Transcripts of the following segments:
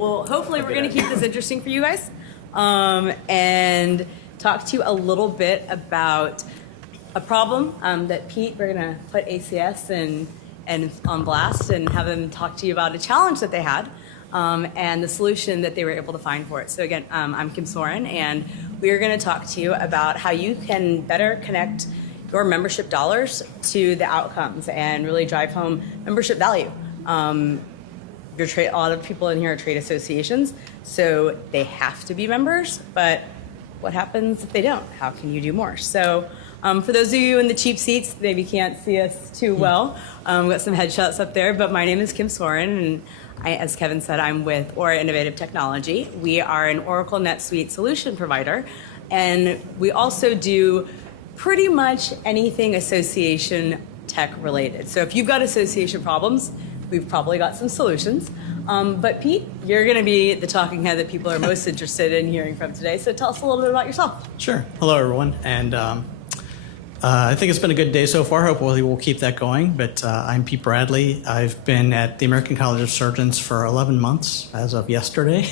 Well, hopefully we're going to keep this interesting for you guys and talk to you a little bit about a problem that Pete, we're going to put ACS and on blast and have them talk to you about a challenge that they had and the solution that they were able to find for it. So again, I'm Kim Soren, and we are going to talk to you about how you can better connect your membership dollars to the outcomes and really drive home membership value. A lot of people in here are trade associations, so they have to be members, but what happens if they don't? How can you do more? So for those of you in the cheap seats, maybe can't see us too well, we've got some headshots up there, but my name is Kim Soren, and as Kevin said, I'm with Aura Innovative Technology. We are an Oracle NetSuite solution provider, and we also do pretty much anything association tech related. So if you've got association problems, we've probably got some solutions. But Pete, you're going to be the talking head that people are most interested in hearing from today. So tell us a little bit about yourself. Sure. Hello, everyone. And I think it's been a good day so far. Hopefully we'll keep that going. But I'm Pete Bradley. I've been at the American College of Surgeons for 11 months as of yesterday.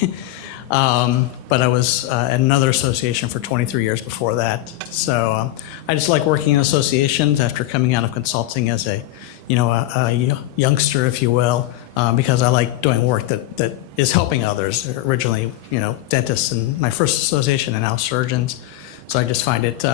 But I was at another association for 23 years before that. So I just like working in associations after coming out of consulting as a youngster, if you will, because I like doing work that is helping others. Originally, dentists in my first association and now surgeons. So I just find it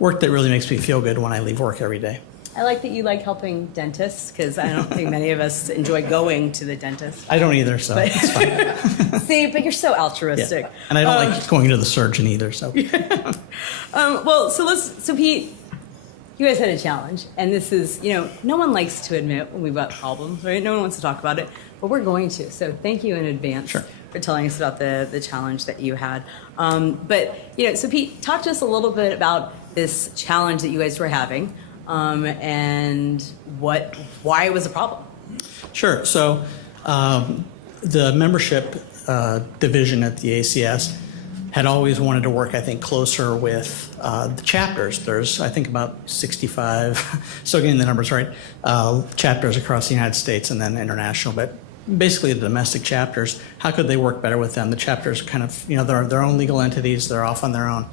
work that really makes me feel good when I leave work every day. I like that you like helping dentists, because I don't think many of us enjoy going to the dentist. I don't either, so it's fine. See, but you're so altruistic. Yeah. And I don't like going to the surgeon either, so. So Pete, you guys had a challenge, and this is, no one likes to admit when we've got problems, right? No one wants to talk about it, but we're going to. So thank you in advance for telling us about the challenge that you had. So Pete, talk to us a little bit about this challenge that you guys were having and why it was a problem. Sure. So the membership division at the ACS had always wanted to work, I think, closer with the chapters. There's, I think, about 65, so getting the numbers right, chapters across the United States and then international, but basically the domestic chapters. How could they work better with them? The chapters kind of, they're their own legal entities, they're off on their own,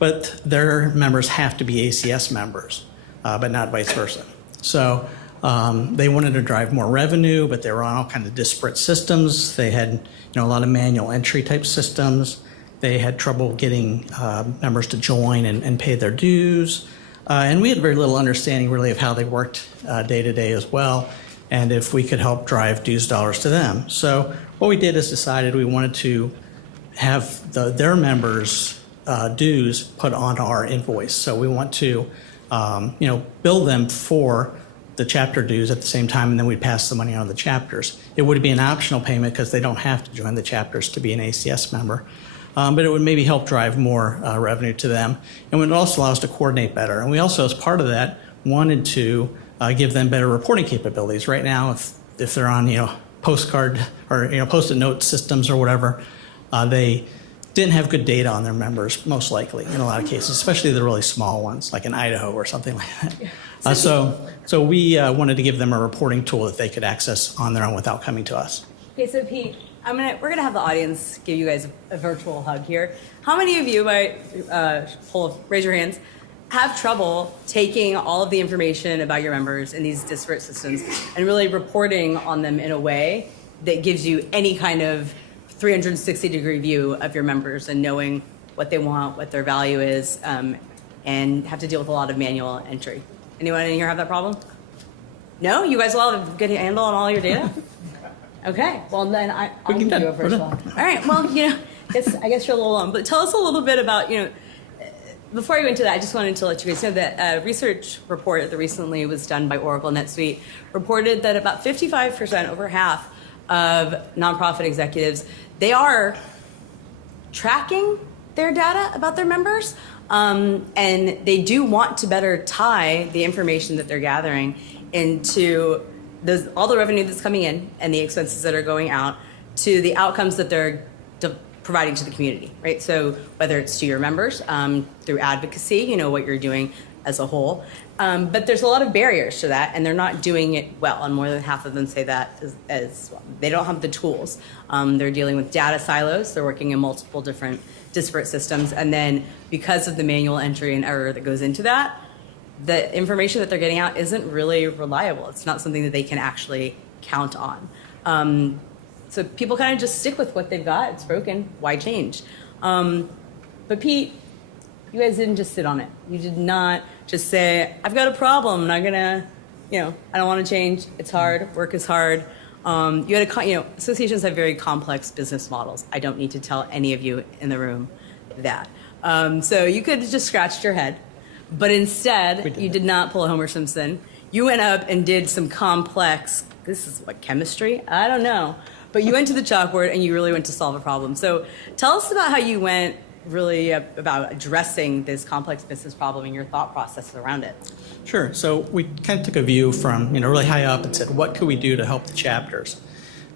but their members have to be ACS members, but not vice versa. So they wanted to drive more revenue, but they were on all kinds of disparate systems. They had, a lot of manual entry type systems. They had trouble getting members to join and pay their dues. And we had very little understanding really of how they worked day to day as well, and if we could help drive dues dollars to them. So what we did is decided we wanted to have their members' dues put on our invoice. So we want to bill them for the chapter dues at the same time, and then we'd pass the money on to the chapters. It would be an optional payment because they don't have to join the chapters to be an ACS member. But it would maybe help drive more revenue to them, and would also allow us to coordinate better. And we also, as part of that, wanted to give them better reporting capabilities. Right now, if they're on postcard or post-it note systems or whatever, they didn't have good data on their members, most likely in a lot of cases, especially the really small ones, like in Idaho or something like that. So we wanted to give them a reporting tool that they could access on their own without coming to us. Okay, so Pete, we're gonna have the audience give you guys a virtual hug here. How many of you, by raise your hands, have trouble taking all of the information about your members in these disparate systems and really reporting on them in a way that gives you any kind of 360-degree view of your members and knowing what they want, what their value is, and have to deal with a lot of manual entry? Anyone in here have that problem? No? You guys all have a good handle on all your data? Okay, well then I'll give you a virtual. All right, well, I guess you're a little alone, but tell us a little bit about, before I go into that, I just wanted to let you guys know that a research report that recently was done by Oracle NetSuite reported that about 55%, over half of nonprofit executives, they are tracking their data about their members, and they do want to better tie the information that they're gathering into all the revenue that's coming in and the expenses that are going out to the outcomes that they're providing to the community, right? So whether it's to your members through advocacy, what you're doing as a whole. But there's a lot of barriers to that, and they're not doing it well. And more than half of them say that as well. They don't have the tools. They're dealing with data silos. They're working in multiple different disparate systems. And then because of the manual entry and error that goes into that, the information that they're getting out isn't really reliable. It's not something that they can actually count on. So people kind of just stick with what they've got. It's broken. Why change? But Pete, you guys didn't just sit on it. You did not just say, I've got a problem. I'm not going to, I don't want to change. It's hard. Work is hard. Associations have very complex business models. I don't need to tell any of you in the room that. So you could have just scratched your head. But instead, you did not pull a Homer Simpson. You went up and did some complex, this is what, chemistry? I don't know. But you went to the chalkboard and you really went to solve a problem. So tell us about how you went really about addressing this complex business problem and your thought process around it. Sure. So we kind of took a view from really high up and said, what could we do to help the chapters?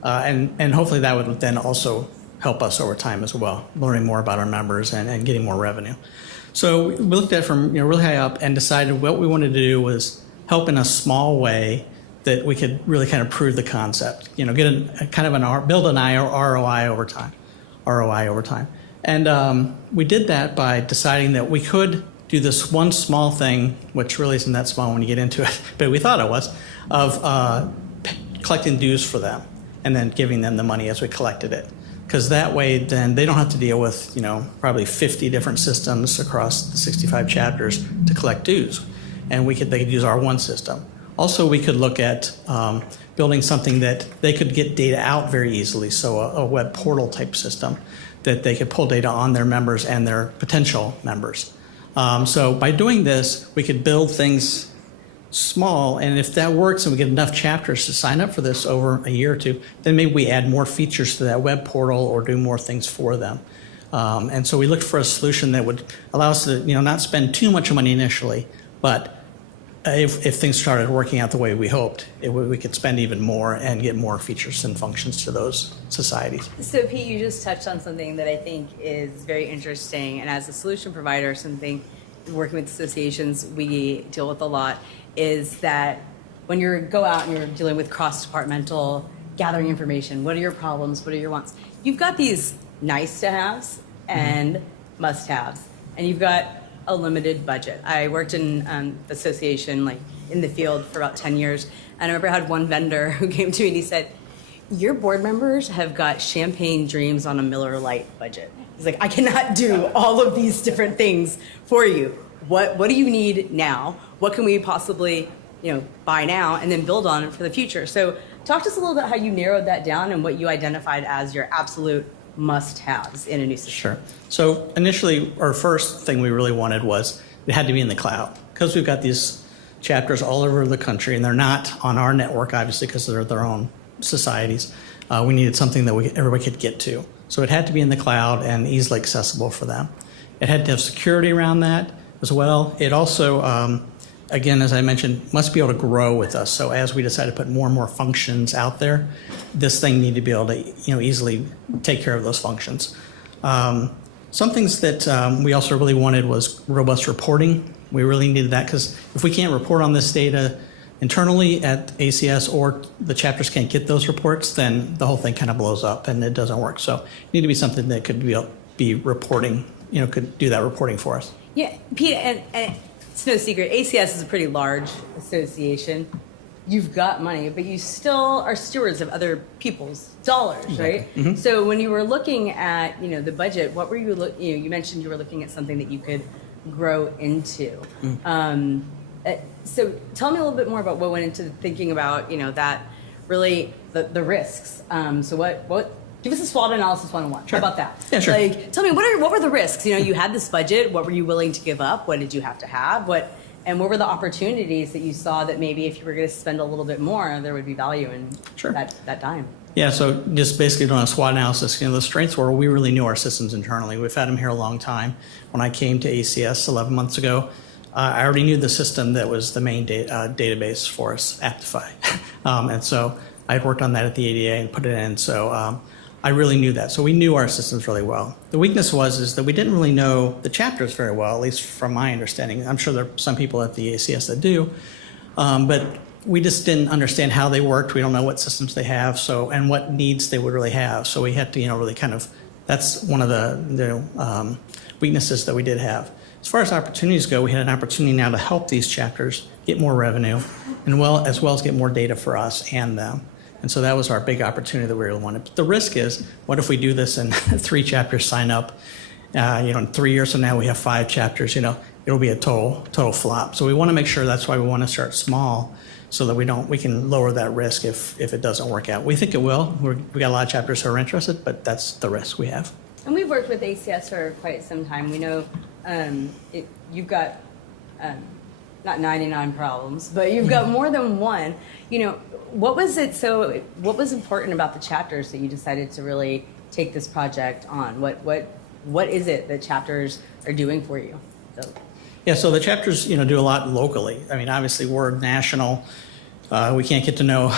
And hopefully that would then also help us over time as well, learning more about our members and getting more revenue. So we looked at it from really high up and decided what we wanted to do was help in a small way that we could really kind of prove the concept. Get build an ROI over time. And we did that by deciding that we could do this one small thing, which really isn't that small when you get into it, but we thought it was, of collecting dues for them and then giving them the money as we collected it. Because that way, then they don't have to deal with, probably 50 different systems across the 65 chapters to collect dues. And they could use our one system. Also, we could look at building something that they could get data out very easily. So a web portal type system that they could pull data on their members and their potential members. So by doing this, we could build things small, and if that works and we get enough chapters to sign up for this over a year or two, then maybe we add more features to that web portal or do more things for them. And so we looked for a solution that would allow us to not spend too much money initially, but if things started working out the way we hoped, we could spend even more and get more features and functions to those societies. So Pete, you just touched on something that I think is very interesting, and as a solution provider, something working with associations we deal with a lot is that when you go out and you're dealing with cross-departmental gathering information, what are your problems, what are your wants? You've got these nice-to-haves and must-haves, and you've got a limited budget. I worked in association, in the field for about 10 years, and I remember I had one vendor who came to me and he said, your board members have got champagne dreams on a Miller Lite budget. He's like, I cannot do all of these different things for you. What do you need now? What can we possibly, buy now and then build on it for the future? So talk to us a little bit how you narrowed that down and what you identified as your absolute must-haves in a new system. Sure. So initially, our first thing we really wanted was it had to be in the cloud. Because we've got these chapters all over the country and they're not on our network, obviously, because they're their own societies. We needed something that everybody could get to. So it had to be in the cloud and easily accessible for them. It had to have security around that as well. It also, again, as I mentioned, must be able to grow with us. So as we decide to put more and more functions out there, this thing needed to be able to easily take care of those functions. Some things that we also really wanted was robust reporting. We really needed that because if we can't report on this data internally at ACS or the chapters can't get those reports, then the whole thing kind of blows up and it doesn't work. So it needed to be something that could be reporting, could do that reporting for us. Yeah, Pete, and it's no secret, ACS is a pretty large association. You've got money, but you still are stewards of other people's dollars, right? Mm-hmm. So when you were looking at, the budget, what were you you mentioned you were looking at something that you could grow into. Mm. So tell me a little bit more about what went into thinking about, that really the risks. So what give us a SWOT analysis 101. Sure. How about that? Yeah, sure. Tell me what were the risks? You had this budget. What were you willing to give up? What did you have to have? What were the opportunities that you saw that maybe if you were going to spend a little bit more, there would be value in Sure. that dime? Yeah, so just basically doing a SWOT analysis, the strengths were we really knew our systems internally. We've had them here a long time. When I came to ACS 11 months ago, I already knew the system that was the main database for us, Aptify. And so I worked on that at the ADA and put it in. So I really knew that. So we knew our systems really well. The weakness is that we didn't really know the chapters very well, at least from my understanding. I'm sure there are some people at the ACS that do, but we just didn't understand how they worked. We don't know what systems they have, and what needs they would really have. So we had to, really kind of, that's one of the weaknesses that we did have. As far as opportunities go, we had an opportunity now to help these chapters get more revenue, and as well as get more data for us and them. And so that was our big opportunity that we really wanted. But the risk is, what if we do this and 3 chapters sign up? 3 years from now we have 5 chapters. It'll be a total flop. So we want to make sure, that's why we want to start small, so that we can lower that risk if it doesn't work out. We think it will. We got a lot of chapters who are interested, but that's the risk we have. And we've worked with ACS for quite some time. We know you've got not 99 problems, but you've got more than one. What was important about the chapters that you decided to really take this project on? What is it that chapters are doing for you? Yeah, so the chapters, do a lot locally. I mean, obviously we're national. We can't get to know,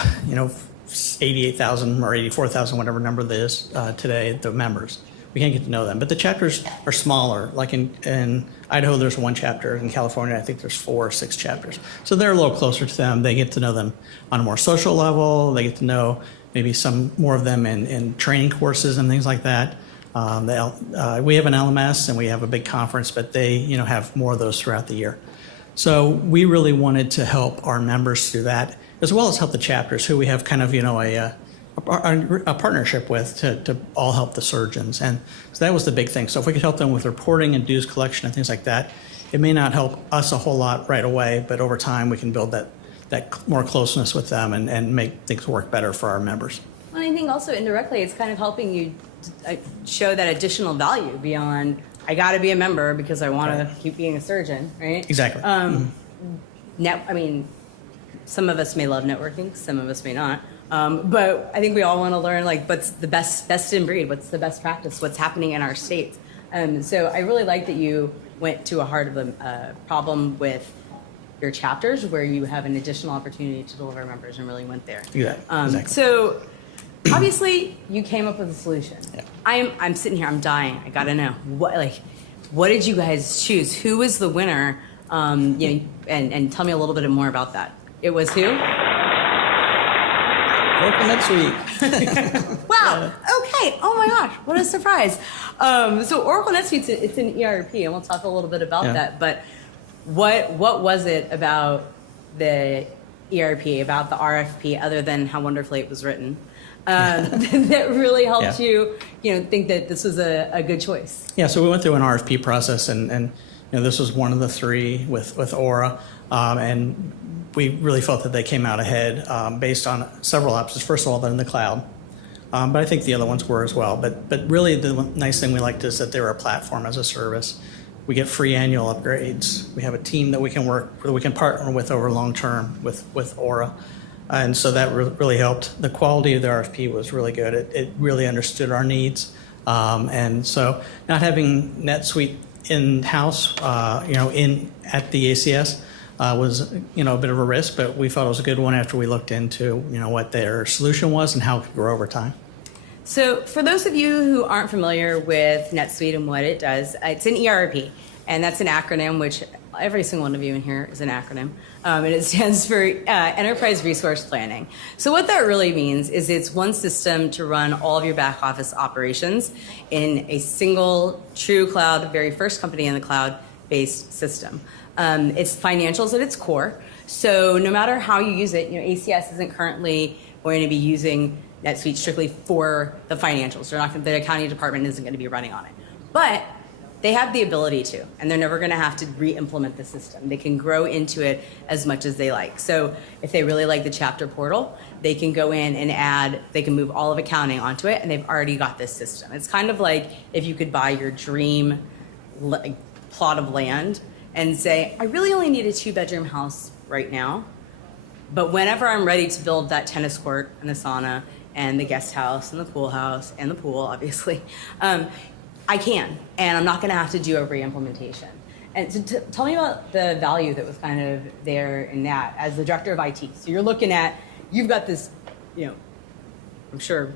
88,000 or 84,000, whatever number that is today, the members. We can't get to know them. But the chapters are smaller. Like in Idaho, there's 1 chapter. In California, I think there's 4 or 6 chapters. So they're a little closer to them. They get to know them on a more social level. They get to know maybe some more of them in training courses and things like that. We have an LMS and we have a big conference, but they have more of those throughout the year. So we really wanted to help our members do that, as well as help the chapters, who we have kind of a partnership with to all help the surgeons. And so that was the big thing. So if we could help them with reporting and dues collection and things like that, it may not help us a whole lot right away, but over time we can build that more closeness with them and make things work better for our members. Well, I think also indirectly it's kind of helping you show that additional value beyond, I got to be a member because I want to keep being a surgeon, right? Exactly. Some of us may love networking, some of us may not. But I think we all want to learn, what's the best in breed, what's the best practice, what's happening in our states. So I really like that you went to a heart of a problem with your chapters, where you have an additional opportunity to deliver members, and really went there. Yeah, exactly. So obviously you came up with a solution. Yeah. I'm sitting here, I'm dying. I got to know what did you guys choose? Who was the winner? And tell me a little bit more about that. It was who? Oracle NetSuite. Wow. Okay. Oh my gosh. What a surprise. So Oracle NetSuite, it's an ERP, and we'll talk a little bit about that. But what was it about the ERP, about the RFP, other than how wonderfully it was written, that really helped you think that this was a good choice? Yeah. So we went through an RFP process, and this was one of the 3 with Aura, and we really felt that they came out ahead based on several options. First of all, they're in the cloud, but I think the other ones were as well. But really, the nice thing we liked is that they were a platform as a service. We get free annual upgrades. We have a team that we can partner with over long term with Aura, and so that really helped. The quality of the RFP was really good. It really understood our needs, and so not having NetSuite in house, at the ACS. Was a bit of a risk, but we thought it was a good one after we looked into what their solution was and how it could grow over time. So for those of you who aren't familiar with NetSuite and what it does, it's an ERP, and that's an acronym, which every single one of you in here is an acronym, and it stands for Enterprise Resource Planning. So what that really means is it's one system to run all of your back office operations in a single, true cloud, very first company in the cloud-based system. It's financials at its core. So no matter how you use it, ACS isn't currently going to be using NetSuite strictly for the financials. The accounting department isn't going to be running on it. But they have the ability to, and they're never going to have to re-implement the system. They can grow into it as much as they like. So if they really like the chapter portal, they can go in and they can move all of accounting onto it, and they've already got this system. It's kind of like if you could buy your dream plot of land and say, I really only need a 2-bedroom house right now, but whenever I'm ready to build that tennis court and the sauna and the guest house and the pool house and the pool, obviously, I can, and I'm not going to have to do a re-implementation. And so tell me about the value that was kind of there in that as the director of IT. So you're looking at, you've got this, I'm sure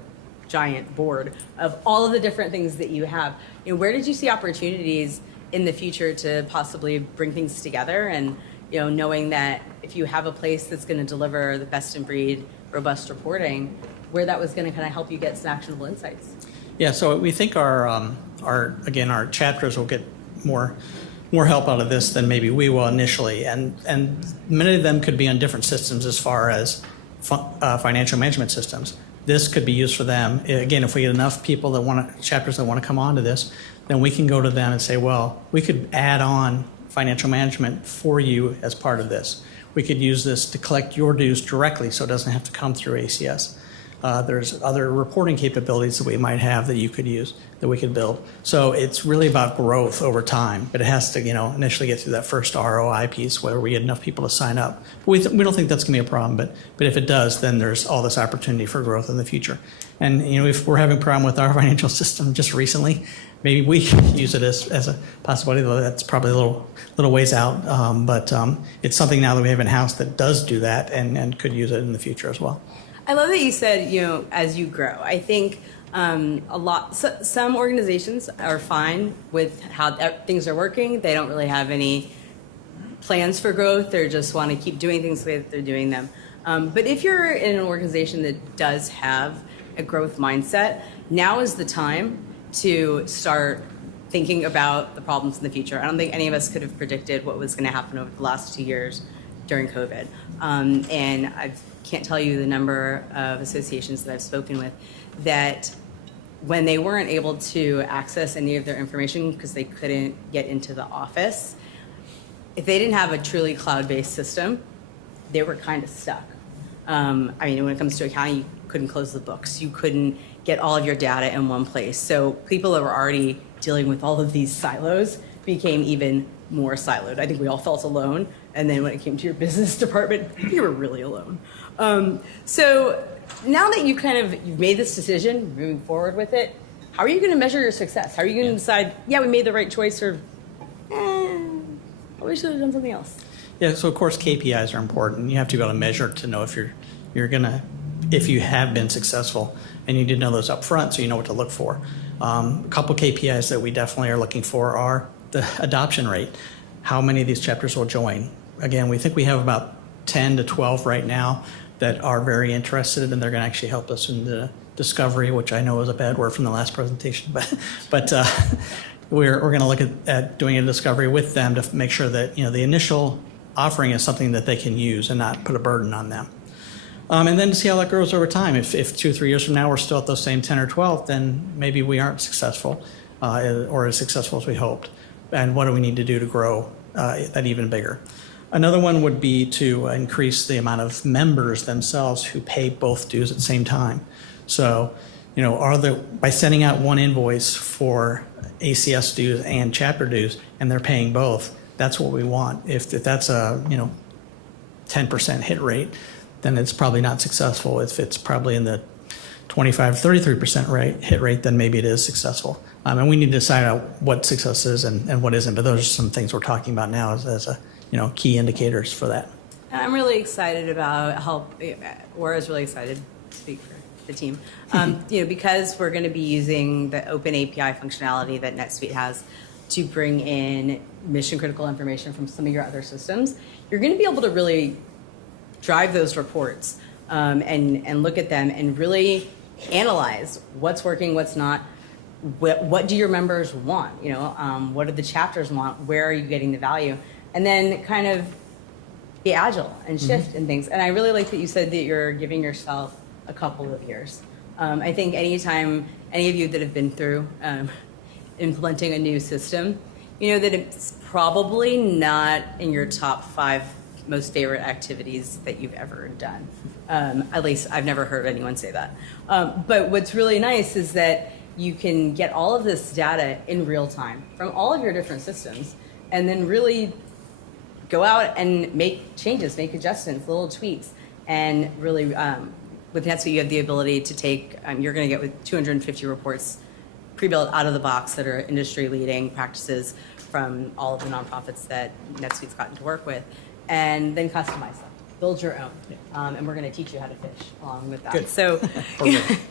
giant board of all of the different things that you have. You know, where did you see opportunities in the future to possibly bring things together, and you know, knowing that if you have a place that's going to deliver the best in breed robust reporting, where that was going to kind of help you get some actionable insights? Yeah, so we think our chapters will get more help out of this than maybe we will initially, and many of them could be on different systems as far as financial management systems. This could be used for them. Again, if we get enough people chapters that want to come onto this, then we can go to them and say, well, we could add on financial management for you as part of this. We could use this to collect your dues directly, so it doesn't have to come through ACS. There's other reporting capabilities that we might have that you could use, that we could build. So it's really about growth over time, but it has to, initially get through that first ROI piece where we get enough people to sign up. We don't think that's going to be a problem, but if it does, then there's all this opportunity for growth in the future. And if we're having a problem with our financial system just recently, maybe we could use it as a possibility, though that's probably a little ways out. But it's something now that we have in-house that does do that and could use it in the future as well. I love that you said, as you grow. I think some organizations are fine with how things are working. They don't really have any plans for growth. They just want to keep doing things the way that they're doing them. But if you're in an organization that does have a growth mindset, now is the time to start thinking about the problems in the future. I don't think any of us could have predicted what was going to happen over the last 2 years during COVID. And I can't tell you the number of associations that I've spoken with that when they weren't able to access any of their information because they couldn't get into the office, if they didn't have a truly cloud-based system, they were kind of stuck. When it comes to accounting, you couldn't close the books. You couldn't get all of your data in one place. So people that were already dealing with all of these silos became even more siloed. I think we all felt alone. And then when it came to your business department, you were really alone. So now that you've made this decision, moving forward with it, how are you going to measure your success? How are you going to decide, yeah, we made the right choice, or we should have done something else? Yeah, so of course KPIs are important. You have to be able to measure to know if if you have been successful, and you did know those up front, so you know what to look for. A couple KPIs that we definitely are looking for are the adoption rate. How many of these chapters will join? Again, we think we have about 10 to 12 right now that are very interested, and they're going to actually help us in the discovery, which I know is a bad word from the last presentation, but we're going to look at doing a discovery with them to make sure that the initial offering is something that they can use and not put a burden on them. And then to see how that grows over time. If 2 or 3 years from now we're still at those same 10 or 12, then maybe we aren't successful or as successful as we hoped. And what do we need to do to grow that even bigger? Another one would be to increase the amount of members themselves who pay both dues at the same time. So, by sending out one invoice for ACS dues and chapter dues, and they're paying both, that's what we want. If that's a 10% hit rate, then it's probably not successful. If it's probably in the 25-33% hit rate, then maybe it is successful. And we need to decide out what success is and what isn't. But those are some things we're talking about now as key indicators for that. I'm really excited about Aura's really excited to speak for the team. Because we're going to be using the open API functionality that NetSuite has to bring in mission critical information from some of your other systems. You're going to be able to really drive those reports and look at them and really analyze what's working, what's not. What do your members want? What do the chapters want? Where are you getting the value? And then kind of be agile and shift in things. And I really like that you said that you're giving yourself a couple of years. I think anytime any of you that have been through implementing a new system, that it's probably not in your top 5 most favorite activities that you've ever done. At least I've never heard anyone say that. But what's really nice is that you can get all of this data in real time from all of your different systems, and then really go out and make changes, make adjustments, little tweaks, and really with NetSuite you have the ability to take, you're going to get with 250 reports pre-built out of the box that are industry-leading practices from all of the nonprofits that NetSuite's gotten to work with, and then customize them. build your own. And we're going to teach you how to fish along with that. Good. So,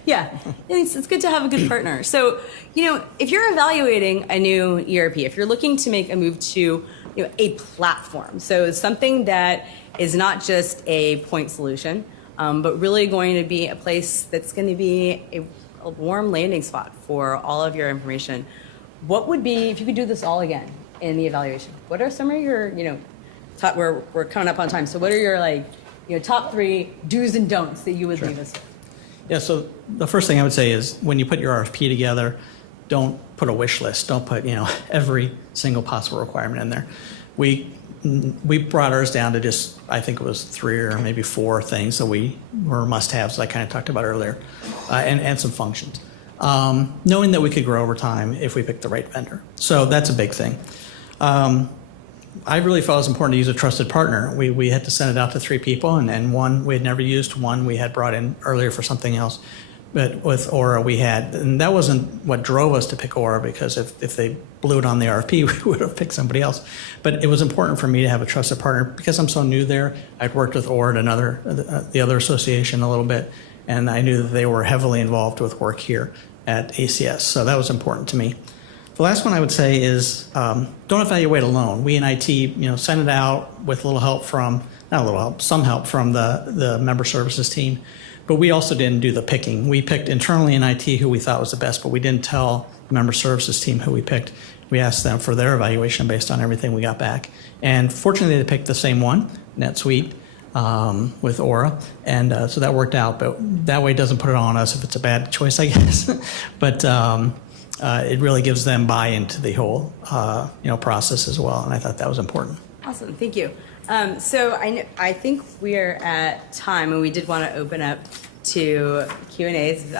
yeah, it's good to have a good partner. So, if you're evaluating a new ERP, if you're looking to make a move to a platform, so something that is not just a point solution, but really going to be a place that's going to be a warm landing spot for all of your information. What would be, if you could do this all again in the evaluation, what are some of your, top, we're coming up on time, so what are your top 3 do's and don'ts that you would leave us with? Yeah, so the first thing I would say is when you put your RFP together, don't put a wish list. Don't put, every single possible requirement in there. We brought ours down to just, I think it was 3 or maybe 4 things that were must-haves, I kind of talked about earlier, and some functions. Knowing that we could grow over time if we picked the right vendor. So that's a big thing. I really felt it was important to use a trusted partner. We had to send it out to 3 people, and one we had never used, one we had brought in earlier for something else. But with Aura, we had, and that wasn't what drove us to pick Aura, because if they blew it on the RFP, we would have picked somebody else. But it was important for me to have a trusted partner because I'm so new there. I'd worked with Aura and the other association a little bit, and I knew that they were heavily involved with work here at ACS. So that was important to me. The last one I would say is don't evaluate alone. We in IT, send it out with a little help from, not a little help, some help from the member services team. But we also didn't do the picking. We picked internally in IT who we thought was the best, but we didn't tell the member services team who we picked. We asked them for their evaluation based on everything we got back. And fortunately, they picked the same one, NetSuite, with Aura. And so that worked out. But that way it doesn't put it on us if it's a bad choice, I guess. But it really gives them buy-in to the whole process as well. And I thought that was important. Awesome, thank you. So I think we are at time, and we did want to open up to Q&As.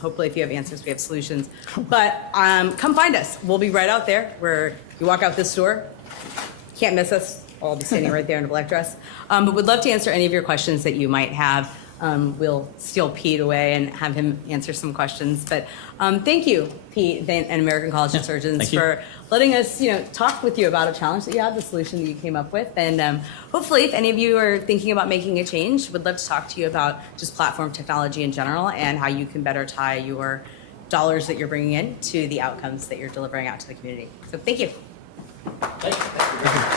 Hopefully, if you have answers, we have solutions. But come find us. We'll be right out there where you walk out this door. Can't miss us. I'll be standing right there in a black dress. But we'd love to answer any of your questions that you might have. We'll steal Pete away and have him answer some questions. But thank you, Pete and American College of Surgeons, for letting us, talk with you about a challenge that you had, the solution that you came up with. And hopefully, if any of you are thinking about making a change, would love to talk to you about just platform technology in general and how you can better tie your dollars that you're bringing in to the outcomes that you're delivering out to the community. So thank you. Thank you.